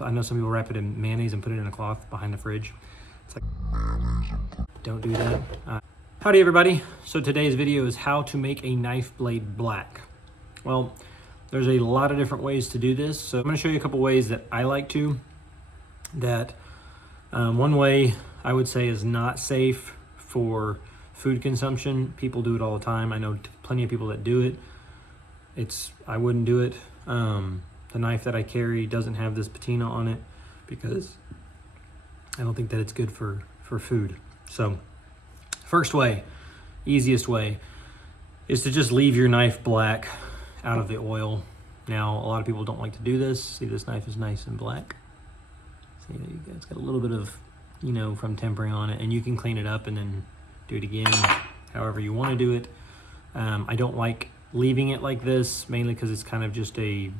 I know some people wrap it in mayonnaise and put it in a cloth behind the fridge. It's like, don't do that. Howdy everybody. So today's video is how to make a knife blade black. Well, there's a lot of different ways to do this. So I'm going to show you a couple ways that I like to. One way I would say is not safe for food consumption. People do it all the time. I know plenty of people that do it. I wouldn't do it. The knife that I carry doesn't have this patina on it because I don't think that it's good for food. So first way, easiest way, is to just leave your knife black out of the oil. Now, a lot of people don't like to do this. See, this knife is nice and black. See, it's got a little bit of, from tempering on it, and you can clean it up and then do it again, however you want to do it. I don't like leaving it like this, mainly because it's kind of just a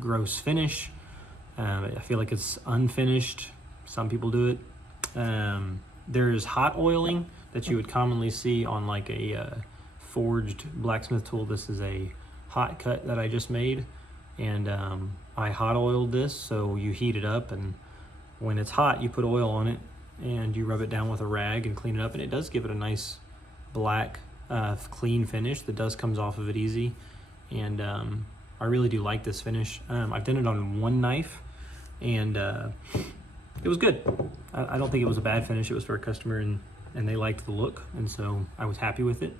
gross finish. I feel like it's unfinished. Some people do it. There's hot oiling that you would commonly see on like a forged blacksmith tool. This is a hot cut that I just made, and I hot oiled this. So you heat it up, and when it's hot, you put oil on it and you rub it down with a rag and clean it up, and it does give it a nice black clean finish. The dust comes off of it easy, and I really do like this finish. I've done it on one knife, and it was good. I don't think it was a bad finish. It was for a customer, and they liked the look, and so I was happy with it.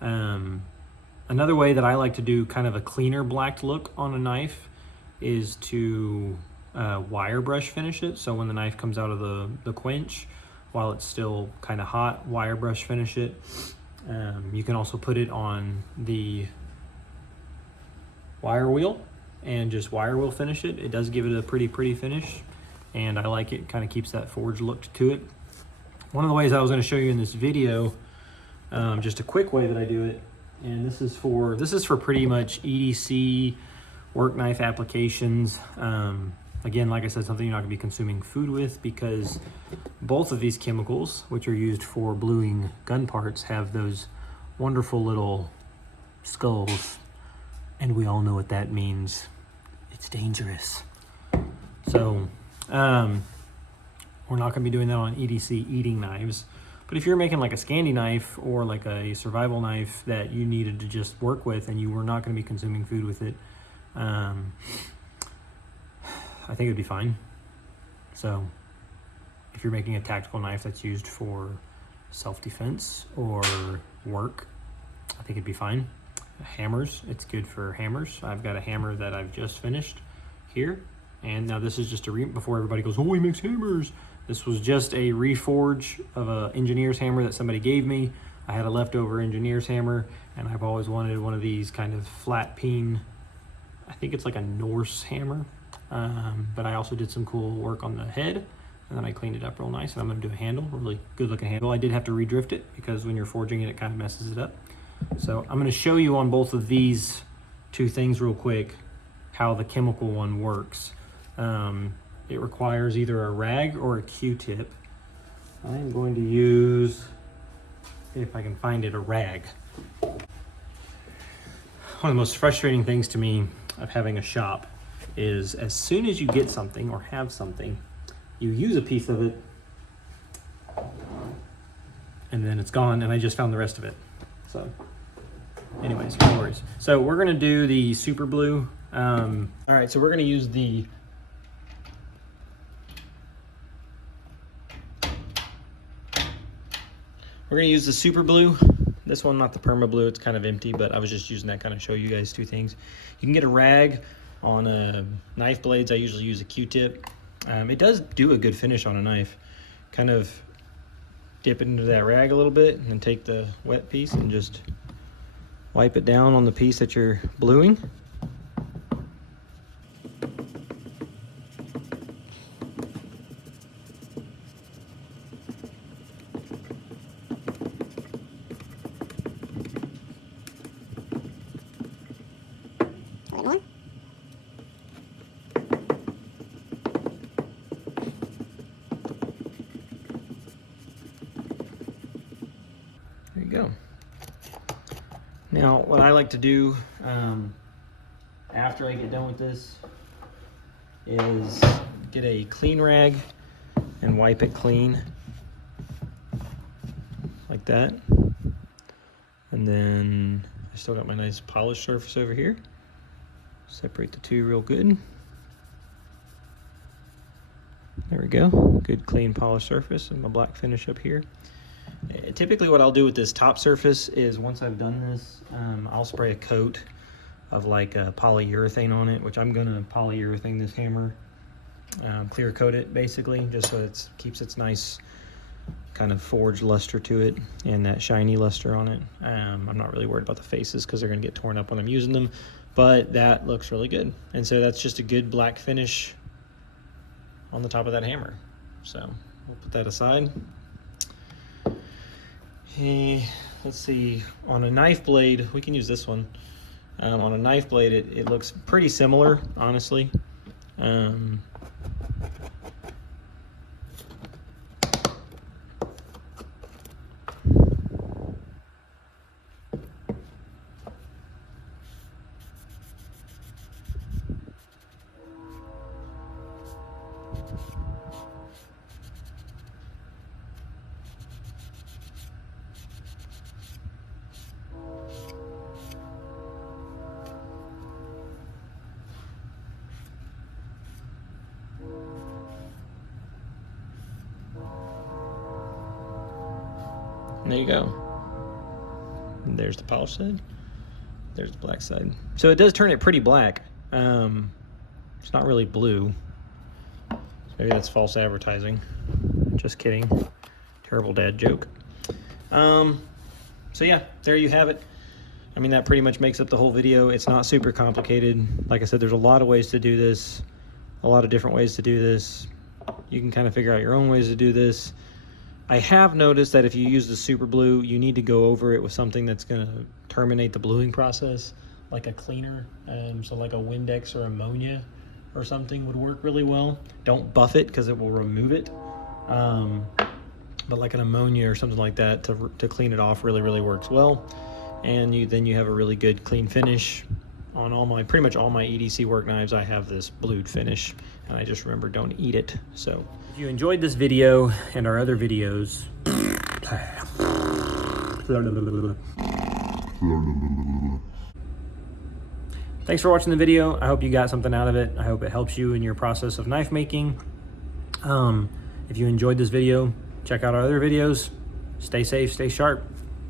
Another way that I like to do kind of a cleaner black look on a knife is to wire brush finish it. So when the knife comes out of the quench, while it's still kind of hot, wire brush finish it. You can also put it on the wire wheel and just wire wheel finish it. It does give it a pretty finish, and I like it. Kind of keeps that forged look to it. One of the ways I was going to show you in this video, just a quick way that I do it, and this is for pretty much EDC work knife applications. Again, like I said, something you're not going to be consuming food with, because both of these chemicals, which are used for bluing gun parts, have those wonderful little skulls, and we all know what that means. It's dangerous. So we're not going to be doing that on EDC eating knives. But if you're making like a Scandi knife or like a survival knife that you needed to just work with, and you were not going to be consuming food with it, I think it'd be fine. So if you're making a tactical knife that's used for self-defense or work, I think it'd be fine. Hammers, it's good for hammers. I've got a hammer that I've just finished here. And now this is just before everybody goes, oh, he makes hammers. This was just a reforge of an engineer's hammer that somebody gave me. I had a leftover engineer's hammer, and I've always wanted one of these kind of flat peen. I think it's like a Norse hammer. But I also did some cool work on the head, and then I cleaned it up real nice, and I'm going to do a handle, a really good looking handle. I did have to redrift it because when you're forging it, it kind of messes it up. So I'm going to show you on both of these two things real quick how the chemical one works. It requires either a rag or a Q-tip. I'm going to use, if I can find it, a rag. One of the most frustrating things to me of having a shop is as soon as you get something or have something, you use a piece of it and then it's gone, and I just found the rest of it. So anyways, no worries. So we're gonna do the super blue. All right, so we're gonna use the super blue. This one, not the perma blue, it's kind of empty, but I was just using that kind of show you guys two things. You can get a rag. On knife blades, I usually use a Q-tip. It does do a good finish on a knife. Kind of dip it into that rag a little bit, and then take the wet piece and just wipe it down on the piece that you're bluing. There you go. Now, what I like to do after I get done with this is get a clean rag and wipe it clean like that. And then I still got my nice polished surface over here. Separate the two real good. There we go, good clean polished surface, and my black finish up here. Typically what I'll do with this top surface is once I've done this, I'll spray a coat of like a polyurethane on it, which I'm gonna polyurethane this hammer, clear coat it basically, just so it keeps its nice kind of forged luster to it and that shiny luster on it. I'm not really worried about the faces because they're gonna get torn up when I'm using them, but that looks really good. And so that's just a good black finish on the top of that hammer. So we'll put that aside. Let's see, on a knife blade, we can use this one. On a knife blade, it looks pretty similar, honestly. And there you go. And there's the polished side. There's the black side. So it does turn it pretty black. It's not really blue. So maybe that's false advertising. Just kidding. Terrible dad joke. So yeah, there you have it. I mean, that pretty much makes up the whole video. It's not super complicated. Like I said, there's a lot of ways to do this. A lot of different ways to do this. You can kind of figure out your own ways to do this. I have noticed that if you use the super blue, you need to go over it with something that's going to terminate the bluing process, like a cleaner. So like a Windex or ammonia or something would work really well. Don't buff it because it will remove it. But like an ammonia or something like that to clean it off really works well. And then you have a really good clean finish. On pretty much all my EDC work knives, I have this blued finish, and I just remember don't eat it. So if you enjoyed this video and our other videos, thanks for watching the video. I hope you got something out of it. I hope it helps you in your process of knife making. If you enjoyed this video, check out our other videos. Stay safe, stay sharp.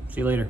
See you later.